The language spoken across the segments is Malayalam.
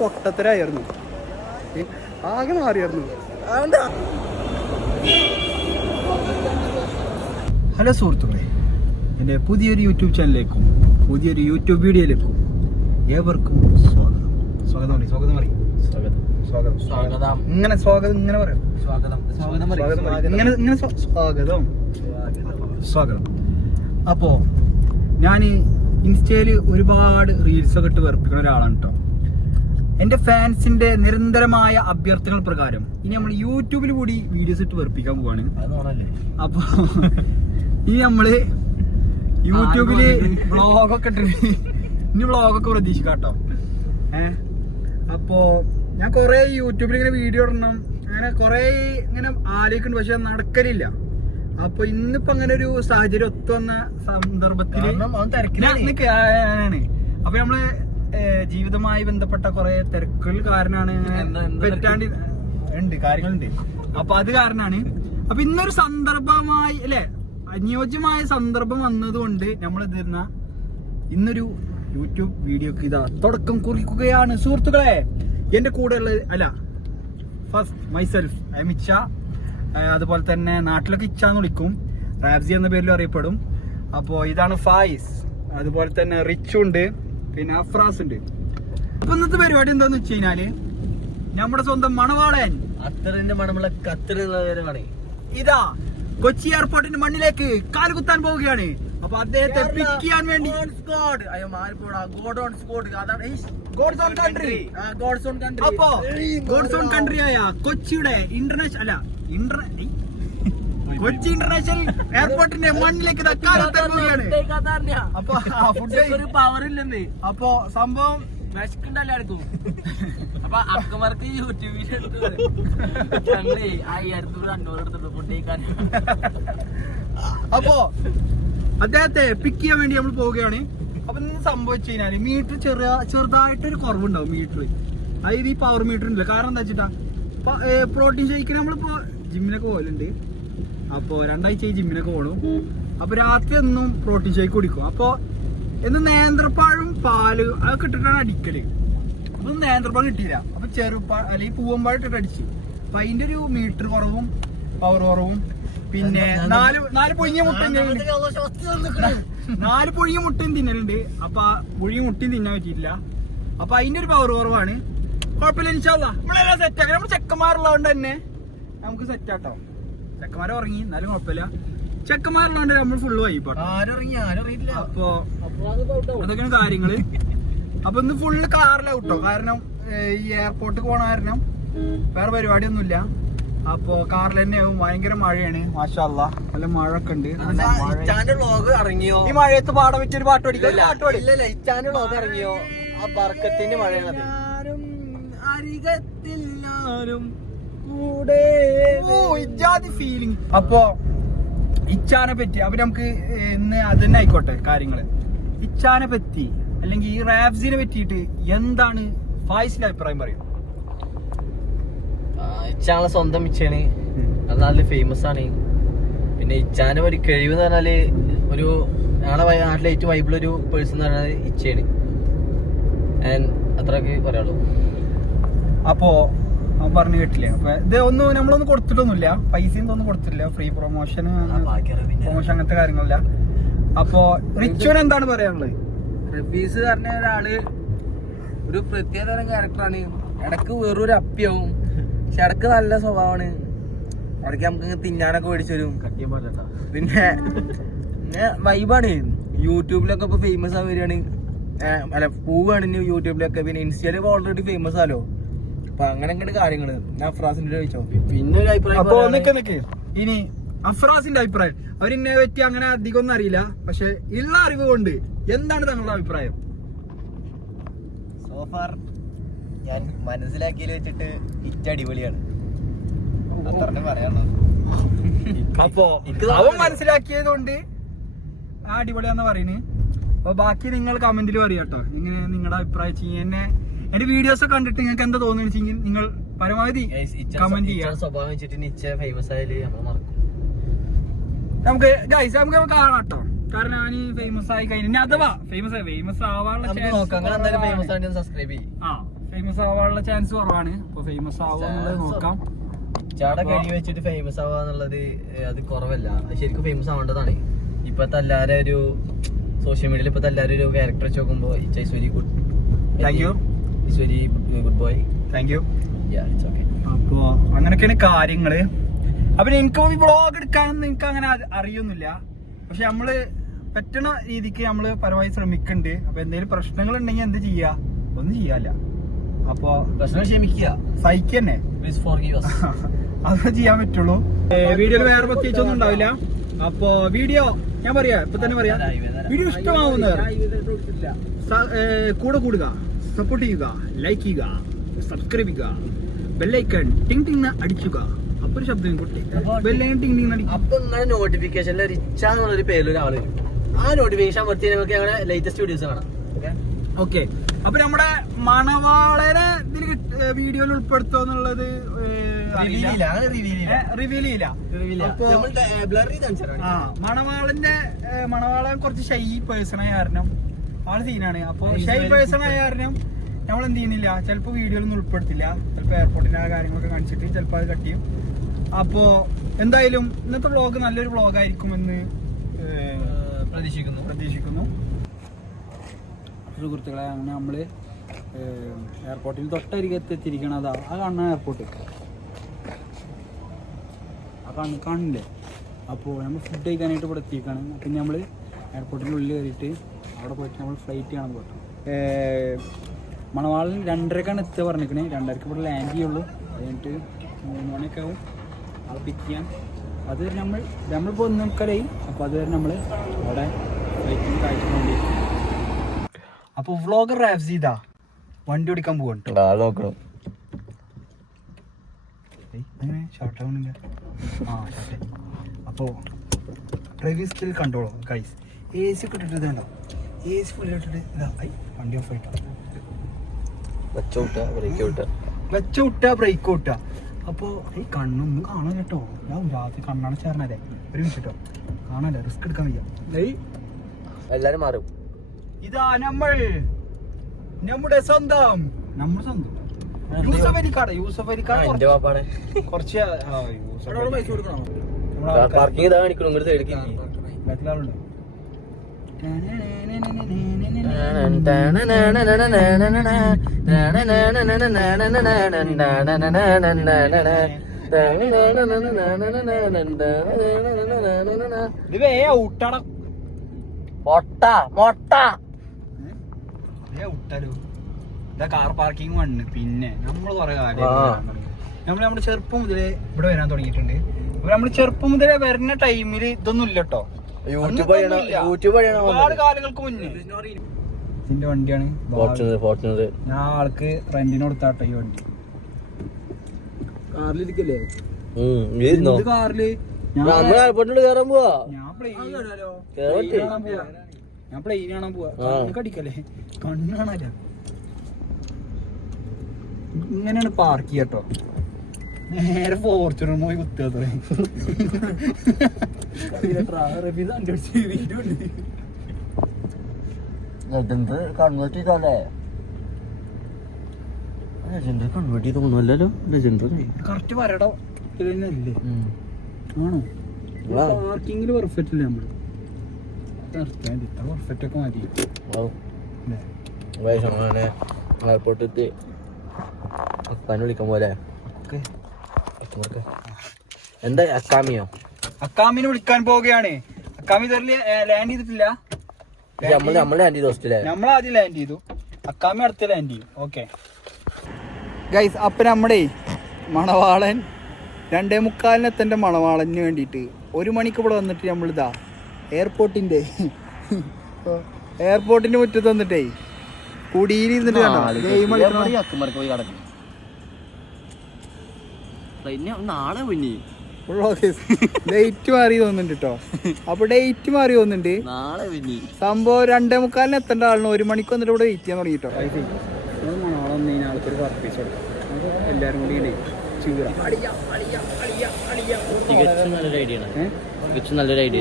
പൊട്ടത്തരായിരുന്നു, ആകെ മാറിയായിരുന്നു. ഹലോ സുഹൃത്തുക്കളെ, എൻ്റെ പുതിയൊരു യൂട്യൂബ് ചാനലിലേക്കും പുതിയൊരു യൂട്യൂബ് വീഡിയോയിലേക്കും ഏവർക്കും സ്വാഗതം. സ്വാഗതം പറയും, സ്വാഗതം പറയും, സ്വാഗതം സ്വാഗതം സ്വാഗതം. ഇങ്ങനെ സ്വാഗതം ഇങ്ങനെ പറയാം, സ്വാഗതം സ്വാഗതം ഇങ്ങനെ ഇങ്ങനെ സ്വാഗതം സ്വാഗതം. അപ്പോൾ ഞാൻ ഇൻസ്റ്റയിൽ ഒരുപാട് റീൽസൊക്കെ ഇട്ട് വെറുപ്പിക്കുന്ന ഒരാളാണ് കേട്ടോ. എൻ്റെ ഫാൻസിന്റെ നിരന്തരമായ അഭ്യർത്ഥനകൾ പ്രകാരം ഇനി നമ്മൾ യൂട്യൂബിൽ കൂടി വീഡിയോസ് ഇട്ട് വെറുപ്പിക്കാൻ പോവാണ്. അപ്പൊ ഇനി നമ്മള് യൂട്യൂബില് വ്ളോഗൊക്കെ ഇട്ടിട്ട് ഇനി വ്ളോഗൊക്കെ പ്രതീക്ഷിക്കാം കേട്ടോ. അപ്പോ ഞാൻ കൊറേ യൂട്യൂബിൽ ഇങ്ങനെ വീഡിയോ ഇടണം അങ്ങനെ കൊറേ ഇങ്ങനെ ആലോചിക്കുന്നുണ്ട്, പക്ഷെ നടക്കലില്ല. അപ്പൊ ഇന്നിപ്പോ അങ്ങനെ ഒരു സാഹചര്യം ഒത്തുവന്ന സന്ദർഭത്തില് അപ്പൊ നമ്മള് ജീവിതവുമായി ബന്ധപ്പെട്ട കുറെ തിരക്കുകൾ കാരണമാണ് പറ്റാണ്ട് ഉണ്ട്, കാര്യങ്ങളുണ്ട്. അപ്പൊ അത് കാരണമാണ്. അപ്പൊ ഇന്നൊരു സന്ദർഭമായി അല്ലെ, അനുയോജ്യമായ സന്ദർഭം വന്നതുകൊണ്ട് നമ്മൾ തരുന്ന ഇന്നൊരു യൂട്യൂബ് വീഡിയോക്ക് ഇതാ തുടക്കം കുറിക്കുകയാണ് സുഹൃത്തുക്കളെ. എന്റെ കൂടെ ഉള്ള ഫസ്റ്റ് മൈസെൽഫ് ഐ എം ഇച്ച, അതുപോലെ തന്നെ നാട്ടിലൊക്കെ ഇച്ചാന്ന് വിളിക്കും, റാബ്സി എന്ന പേരിലും അറിയപ്പെടും. അപ്പോൾ ഇതാണ് ഫായിസ്, അതുപോലെ തന്നെ റിച്ചു ഉണ്ട്, പിന്നെ അഫ്രാസ് ഉണ്ട്. അപ്പൊ ഇന്നത്തെ പരിപാടി എന്താന്ന് വെച്ച് കഴിഞ്ഞാല് നമ്മുടെ സ്വന്തം മണവാളൻ അത്തറിന്റെ മണമുള്ള കത്തറുള്ളവരാണ് ഇതാ കൊച്ചി എയർപോർട്ടിന്റെ മണ്ണിലേക്ക് കാലുകുത്താൻ പോവുകയാണ്. അപ്പൊ അദ്ദേഹത്തെ പിക്ക് ചെയ്യാൻ വേണ്ടി അപ്പൊ ഗോഡ്സ് ഓൺ കൺട്രി ആയ കൊച്ചിയുടെ കൊച്ചി ഇന്റർനാഷണൽ എയർപോർട്ടിന്റെ മണ്ണിലേക്ക് കാലുകുത്താൻ പോവുകയാണ്. അപ്പൊ ഫുഡ് പവർ ഇല്ലെന്ന്. അപ്പൊ സംഭവം വിശക്കുണ്ടല്ലായിരിക്കും. അപ്പൊ അക്കമാർക്ക് യൂട്യൂബിൽ ഞങ്ങള് 1500-500 എടുത്തിട്ട് ഫുഡ് കഴിക്കാൻ. അപ്പോ അദ്ദേഹത്തെ പിക്ക് ചെയ്യാൻ വേണ്ടി നമ്മൾ പോവുകയാണ്. അപ്പൊ ഇന്ന് സംഭവിച്ചു കഴിഞ്ഞാല് മീറ്റർ ചെറുതായിട്ടൊരു കുറവുണ്ടാവും മീറ്റർ. അതായത് ഈ പവർ മീറ്റർ ഉണ്ടല്ലോ. കാരണം എന്താ വെച്ചിട്ടാ പ്രോട്ടീൻ ഷേക്കിന് നമ്മളിപ്പോ ജിമ്മിനൊക്കെ പോകലുണ്ട്. അപ്പൊ 2 ആഴ്ചയായി ജിമ്മിനൊക്കെ പോകണം. അപ്പൊ രാത്രി എന്നും പ്രോട്ടീൻ ഷേക്ക് കുടിക്കും. അപ്പൊ എന്ന് നേന്ത്രപ്പാഴും പാല് അതൊക്കെ ഇട്ടിട്ടാണ് അടിക്കല്. അപ്പൊ നേന്ത്രപ്പാഴം കിട്ടിയില്ല. അപ്പൊ അല്ലെങ്കിൽ പൂവമ്പാഴം ഇട്ടിട്ട് അടിച്ചു. അപ്പൊ അതിന്റെ ഒരു മീറ്റർ കുറവും പവർ കുറവും, പിന്നെ നാല് പുഴുങ്ങിയ മുട്ടയും 4 പുഴുങ്ങിയ മുട്ടയും തിന്നലുണ്ട്. അപ്പൊ പുഴുങ്ങിയ മുട്ടയും തിന്നാൻ പറ്റിയിട്ടില്ല. അപ്പൊ അതിന്റെ ഒരു പവർ കുറവാണ്. കുഴപ്പമില്ല, ഇൻഷാല്ലാ നമ്മളെല്ലാം സെറ്റാക്കാം. നമ്മൾ ചെക്കന്മാരുള്ളതുകൊണ്ട് തന്നെ നമുക്ക് സെറ്റാട്ടോ. ചെക്കന്മാരെ ഉറങ്ങി എന്നാലും കുഴപ്പമില്ല. ചെക്കന്മാരുള്ളതുകൊണ്ട് നമ്മൾ ഫുള്ള് വൈകിട്ടോ. അപ്പൊ അതൊക്കെയാണ് കാര്യങ്ങള്. അപ്പൊ ഇന്ന് ഫുള്ള് കാറിലാവട്ടോ. കാരണം ഈ എയർപോർട്ടിൽ പോണ കാരണം വേറെ പരിപാടിയൊന്നുമില്ല. അപ്പൊ കാറിൽ തന്നെ ആവും. ഭയങ്കര മഴയാണ്, മാഷാ അല്ലാ. നല്ല മഴ ഒക്കെ ഉണ്ട്. ഈ മഴയത്ത് പാടാൻ പറ്റിയൊരു പാട്ട് പഠിക്കും. ഇറങ്ങിയോ ആ ബർക്കത്തിന്റെ മഴയാണ്. ഫീലിംഗ്. അപ്പൊ ഇച്ചാനെ പറ്റി അപ്പൊ നമുക്ക് ഇന്ന് അതന്നെ ആയിക്കോട്ടെ കാര്യങ്ങള്. ഇച്ചാനെ പറ്റി അല്ലെങ്കിൽ ഈ റാബ്സിനെ പറ്റിയിട്ട് എന്താണ് ഫായിസിന്റെ അഭിപ്രായം പറയും? ഇച്ചാളെ സ്വന്തം ഇച്ചാണ്, അത് നല്ല ഫേമസ് ആണ്. പിന്നെ ഇച്ചാന്റെ ഒരു കഴിവ് എന്ന് പറഞ്ഞാല് ഒരു ഞങ്ങളുടെ നാട്ടിലെ ഏറ്റവും വൈബിൾ ഒരു പേഴ്സൺ എന്ന് പറഞ്ഞാൽ ഇച്ചയാണ്. അത്രയൊക്കെ പറയാനുള്ളൂ. അപ്പോ അവൻ പറഞ്ഞു കേട്ടില്ലേ. അപ്പൊ ഇത് നമ്മളൊന്നും കൊടുത്തിട്ടൊന്നുമില്ല, പൈസയും ഒന്നും കൊടുത്തിട്ടില്ല. ഫ്രീ പ്രൊമോഷൻ അങ്ങനത്തെ കാര്യങ്ങളില്ല. അപ്പൊ റിച്ചുവിന് എന്താണ് പറയാനുള്ളത്? റഫീസ് പറഞ്ഞ ഒരാള് ഒരു പ്രത്യേക തരം ക്യാരക്ടറാണ്. ഇടക്ക് വേറൊരു അപ്പിയാവും, പക്ഷെ ഇടക്ക് നല്ല സ്വഭാവമാണ്. ഇടയ്ക്ക് നമുക്ക് തിന്നാനൊക്കെ മേടിച്ചു തരും. പിന്നെ വൈബാണ്. യൂട്യൂബിലൊക്കെ ഇപ്പൊ ഫേമസ് ആ വരികയാണ്. അല്ല പോവുകയാണ് യൂട്യൂബിലൊക്കെ. പിന്നെ ഇൻസ്റ്റയിലൊക്കെ ഓൾറെഡി ഫേമസ് ആലോ. അപ്പൊ അങ്ങനെയൊക്കെ കാര്യങ്ങള്. ഞാൻ അഫ്രാസിന്റെ ചോദിച്ചോ. പിന്നെ ഒരു അഭിപ്രായം ഇനി അഫ്രാസിന്റെ അഭിപ്രായം. അവരിന്നെ പറ്റി അങ്ങനെ അധികം ഒന്നും അറിയില്ല, പക്ഷെ ഉള്ള അറിവ് കൊണ്ട് എന്താണ് താങ്കളുടെ അഭിപ്രായം? സോഫാർ ഞാൻ മനസ്സിലാക്കിയതിൽ വെച്ചിട്ട് അടിപൊളിയാണ്. അപ്പൊ അവൻ മനസ്സിലാക്കിയത് കൊണ്ട് അടിപൊളിയാന്ന് പറയുന്നത്. അപ്പൊ ബാക്കി നിങ്ങൾ കമന്റിൽ പറയാട്ടോ ഇങ്ങനെ നിങ്ങളുടെ അഭിപ്രായം ചെയ്യാൻ. എന്റെ വീഡിയോസ് ഒക്കെ കണ്ടിട്ട് നിങ്ങൾക്ക് എന്താ തോന്നുന്നു നിങ്ങൾ പരമാവധി കമന്റ് ചെയ്യാം. സ്വഭാവം വെച്ചിട്ട് ഫേമസ് ആയാലും നമ്മൾ മറക്കും. നമുക്ക് കാണാം കേട്ടോ. കാരണം ഞാൻ ഫേമസ് ആയി കഴിഞ്ഞ അഥവാ ഫേമസ് ആവാനുള്ള ഫേമസ് ആവാനുള്ള ചാൻസ് കുറവാണ്. അപ്പൊ ഫേമസ് ആവാന്നുള്ളത് നോക്കാം. കഴി വെച്ചിട്ട് ഫേമസ് ആവാന്നുള്ളത് അത് കുറവല്ല, ശരിക്കും ഫേമസ് ആവേണ്ടതാണ്. ഇപ്പത്തെ എല്ലാരും ഒരു സോഷ്യൽ മീഡിയയിൽ ഇപ്പത്തെ എല്ലാരും ഒരു ക്യാരക്ടർ വെച്ച് നോക്കുമ്പോ it's very good. Thank you. It's very good boy. Thank you. It's okay. അപ്പൊ അങ്ങനെയൊക്കെയാണ് കാര്യങ്ങള്. അപ്പൊ എനിക്ക് വ്ളോഗ് എടുക്കാനൊന്നും എനിക്ക് അങ്ങനെ അറിയൊന്നുമില്ല. പക്ഷെ നമ്മള് പറ്റണ രീതിക്ക് നമ്മള് പരമായി ശ്രമിക്കുന്നുണ്ട്. അപ്പൊ എന്തെങ്കിലും പ്രശ്നങ്ങൾ ഉണ്ടെങ്കിൽ എന്ത് ചെയ്യാ? ഒന്നും ചെയ്യാല്ല. അപ്പൊ പ്രശ്നം ക്ഷമിക്കുക, സഹിക്കന്നെ, അത് ചെയ്യാൻ പറ്റുള്ളൂ. വീഡിയോയിൽ വേറെ പ്രത്യേകിച്ചൊന്നും ഉണ്ടാവില്ല. അപ്പൊ വീഡിയോ ഞാൻ പറയാ, ഇപ്പൊ തന്നെ പറയാം, വീഡിയോ ഇഷ്ടമാവുന്നവർ കൂടെ കൂടുക, സപ്പോർട്ട് ചെയ്യുക, ലൈക്ക് ചെയ്യുക, സബ്സ്ക്രൈബ് ചെയ്യുക, ബെല്ലൈക്കൺ ടിങ് ടിങ് അടിക്കുക. അപ്പൊ ഒരു ശബ്ദം കൊട്ടി ബെല്ലൈക്കൺ ടിങ് ടിങ് അടിക്കുക. അപ്പൊ നിങ്ങളുടെ നോട്ടിഫിക്കേഷനിൽ റിച്ച എന്നുള്ളൊരു പേരിലൊരാള് വരും. ആ നോട്ടിഫിക്കേഷൻ അമർത്തി നിങ്ങൾക്ക് ഞങ്ങളുടെ ലേറ്റസ്റ്റ് വീഡിയോസ് കാണാം. ഓക്കെ. അപ്പൊ നമ്മുടെ മണവാളനെ ഇതിൽ വീഡിയോയിൽ ഉൾപ്പെടുത്തുക എന്നുള്ളത് റിവീൽ ചെയ്യില്ല. മണവാളൻ കുറച്ച് ഷൈ പേഴ്സൺ ആയ കാരണം ആള് സീനാണ്. അപ്പൊ ഷൈ പേഴ്സൺ ആയ കാരണം നമ്മൾ എന്ത് ചെയ്യുന്നില്ല, ചിലപ്പോ വീഡിയോയിലൊന്നും ഉൾപ്പെടുത്തില്ല. ചിലപ്പോ എയർപോർട്ടിന്റെ ആ കാര്യങ്ങളൊക്കെ കാണിച്ചിട്ട് ചിലപ്പോ അത് കട്ട് ചെയ്യും. അപ്പോ എന്തായാലും ഇന്നത്തെ വ്ളോഗ് നല്ലൊരു വ്ളോഗ് ആയിരിക്കുമെന്ന് പ്രതീക്ഷിക്കുന്നു. സുഹൃത്തുക്കളെ, അങ്ങനെ നമ്മള് എയർപോർട്ടിൽ തൊട്ടരികത്ത് എത്തിയിരിക്കണം. അതാ ആ കാണുന്ന എയർപോർട്ട്, ആ കാണില്ലേ? അപ്പോൾ നമ്മൾ ഫുഡ് കഴിക്കാനായിട്ട് ഇവിടെ എത്തിയിരിക്കുകയാണ്. പിന്നെ നമ്മൾ എയർപോർട്ടിൻ്റെ ഉള്ളിൽ കയറിയിട്ട് അവിടെ പോയിട്ട് നമ്മൾ ഫ്ലൈറ്റ് കാണാൻ പോയിട്ടു. മണവാളിൽ 2:30ക്കാണ് എത്തുക പറഞ്ഞിരിക്കണേ. 2:30ക്ക് ഇവിടെ ലാൻഡ് ചെയ്യുള്ളൂ. അത് കഴിഞ്ഞിട്ട് 3 മണിയൊക്കെ ആവും അത് പിക്ക് ചെയ്യാൻ. അതുവരെ നമ്മളിപ്പോൾ 1:30 അപ്പോൾ അതുവരെ നമ്മൾ അവിടെ ഫ്ലൈറ്റിന് കാഴ്ച വേണ്ടി. അപ്പോൾ വ്ളോഗർ റാഫ്സീദാ വണ്ടി ഓടിക്കാൻ പോകണം. അപ്പോൾ ഡ്രൈവിംഗ് സ്കിൽ കണ്ടോളൂ ഗൈസ്. AC ഒക്കെ ഇട്ടിട്ട് ഇതുണ്ടോ, AC ഫുള്ള് ഇട്ടിട്ട് വണ്ടി ഓഫ് ആയിട്ടാണ് ക്ലച്ച് വിട്ടാ ബ്രേക്ക് വിട്ടാ. അപ്പോൾ ഈ കണ്ണൊന്നും കാണാൻ കേട്ടോ. ഞാൻ രാത്രി കണ്ണാണ് ചേർന്നല്ലേ. ഒരു മിനിറ്റ് കേട്ടോ, കാണാല്ലേ, റിസ്ക് എടുക്കാൻ വയ്യ. എല്ലാരും മാറും. ഇതാ നമ്മുടെ സ്വന്തം യൂസഫ് അലിക്കാട് കുറച്ച് മറ്റുള്ള കാർ പാർക്കിംഗ് വന്ന്. പിന്നെ നമ്മള് കൊറേ കാര്യം നമ്മുടെ ചെറുപ്പം മുതലേ ഇവിടെ വരാൻ തുടങ്ങിയിട്ടുണ്ട്. അപ്പൊ നമ്മള് ചെറുപ്പം മുതലേ വരുന്ന ടൈമില് ഇതൊന്നും ഇല്ല കേട്ടോ. ഒരുപാട് കാലങ്ങൾക്ക് മുന്നേ ഇതിന്റെ വണ്ടിയാണ്. ഞാൻ ആൾക്ക് റെന്റിന് കൊടുത്താട്ടോ ഈ വണ്ടി. കാറിലിരിക്കല്ലേ? കാറില് ഞാൻ പ്ലെയിൻ കാണാൻ പോവാ. കടിക്കല്ലേ, കണ്ണ് കാണാല്ല. ഇങ്ങനെയാണ് പാർക്ക് ചെയ്യട്ടോ. നേരെ ഫോർച്യൂണർ പോയി കുത്തുക. കറക്റ്റ് വരടോ അല്ലേ? ആണോ? പാർക്കിങ്ങില് പെർഫെക്റ്റ് അല്ലേ നമ്മള്? പെർഫെക്റ്റ് ഒക്കെ മതി. എയർപോർട്ടിൽ വിളിക്കാൻ പോലെ എന്താ അക്കാമിനെ വിളിക്കാൻ പോവുകയാണ്. അക്കാമി ലാൻഡ് ചെയ്തിട്ടില്ല. നമ്മളാദ്യം ലാൻഡ് ചെയ്തു, അക്കാമി അടുത്ത് ലാൻഡ് ചെയ്യും. ഓക്കെ ഗൈസ്, അപ്പൊ നമ്മുടെ മണവാളൻ 2:45 എത്തേണ്ട മണവാളന് വേണ്ടിയിട്ട് 1 മണിക്ക് ഇവിടെ വന്നിട്ട് നമ്മളിതാ എയർപോർട്ടിന്റെ മുറ്റത്ത് വന്നിട്ടേ കുടിയിരുന്നിട്ട് ഡേറ്റ് മാറി തോന്നുന്നുണ്ട് കേട്ടോ. അപ്പൊ ഡേറ്റ് മാറി തോന്നുന്നുണ്ട്. സംഭവം 2:45 എത്തേണ്ട ആളിന് 1 മണിക്ക് വന്നിട്ട് ഇവിടെ വെയിറ്റ് ചെയ്യാൻ തുടങ്ങിട്ടോ. ആൾക്കൊരു സർപ്രൈസ് കൊടുക്കും. എല്ലാരും കൂടി നല്ലൊരു ഐഡിയ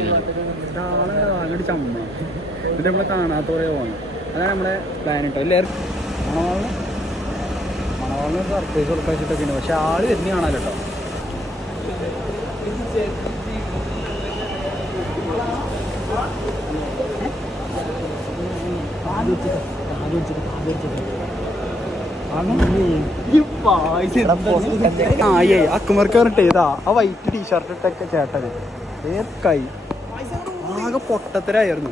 അങ്ങോട്ട് ചമ്മ എന്നിട്ട് നമ്മളെ കാണാത്തോടെ പോകണം. അതാണ് നമ്മുടെ പ്ലാൻ കേട്ടോ. എല്ലാവരും മണവാളിന് സർപ്രൈസ് കൊടുക്കാൻ വെച്ചിട്ടൊക്കെ ഉണ്ട്. പക്ഷെ ആള് വരുന്ന കാണാമല്ലോ കേട്ടോ. അക്കുമർക്ക് പറഞ്ഞിട്ട് ഏതാ ആ വൈറ്റ് ടീഷർട്ട് ഇട്ടൊക്കെ ചേട്ടന് കൈ ആകെ പൊട്ടത്തരായിരുന്നു.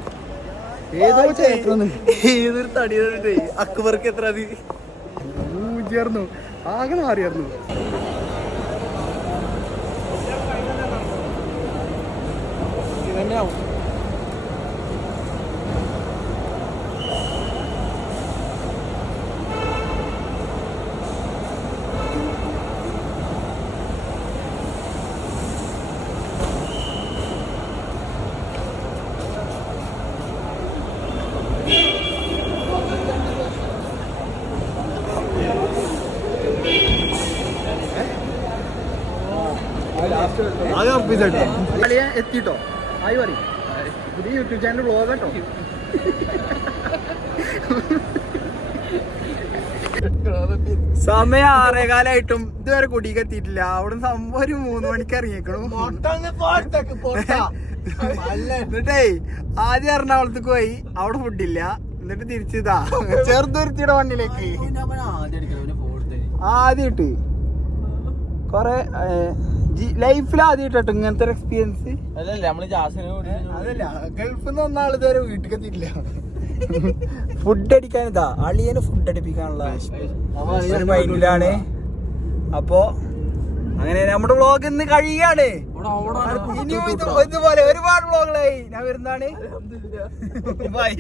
ഏതോ ചേട്ടന് ഏതൊരു തടി അക്കുമർക്ക് എത്ര അത് ഊജിയായിരുന്നു. ആകെ മാറിയായിരുന്നു. ഇതന്നെയാവും എത്തിട്ടോ. ആയി പറയും പുതിയ യൂട്യൂബ് ചാനൽ വ്ളോഗ് കേട്ടോ. സമയം 6:15 ഇതുവരെ കുടിക്ക് എത്തിയിട്ടില്ല. അവിടെ സംഭവം ഒരു 3 മണിക്ക് ഇറങ്ങിയേക്കണു. എന്നിട്ടേ ആദ്യം എറണാകുളത്തേക്ക് പോയി, അവിടെ ഫുഡില്ല. എന്നിട്ട് തിരിച്ചിതാ ചെറുതുരുത്തിയുടെ വണ്ടിയിലേക്ക് ആദ്യമായിട്ട് കൊറേ ലൈഫിൽ ആദ്യമായിട്ടോ ഇങ്ങനത്തെ ഒരു എക്സ്പീരിയൻസ്. അതല്ല ഗൾഫിൽ നിന്ന് ഒന്നാൾ ഇതുവരെ വീട്ടിൽ എത്തിയിട്ടില്ല. ഫുഡ് അടിക്കാൻ ഇതാ അളിയന് ഫുഡ് അടിപ്പിക്കാനുള്ള ഒരു മൈൻഡിലാണ്. അപ്പോ അങ്ങനെ നമ്മുടെ വ്ളോഗ് ഇന്ന് കഴിയാണ്. ഇനിയും ഇതുപോലെ ഒരുപാട് വ്ളോഗുകളായി ഞാൻ വരുന്നതാണ്. ബൈ.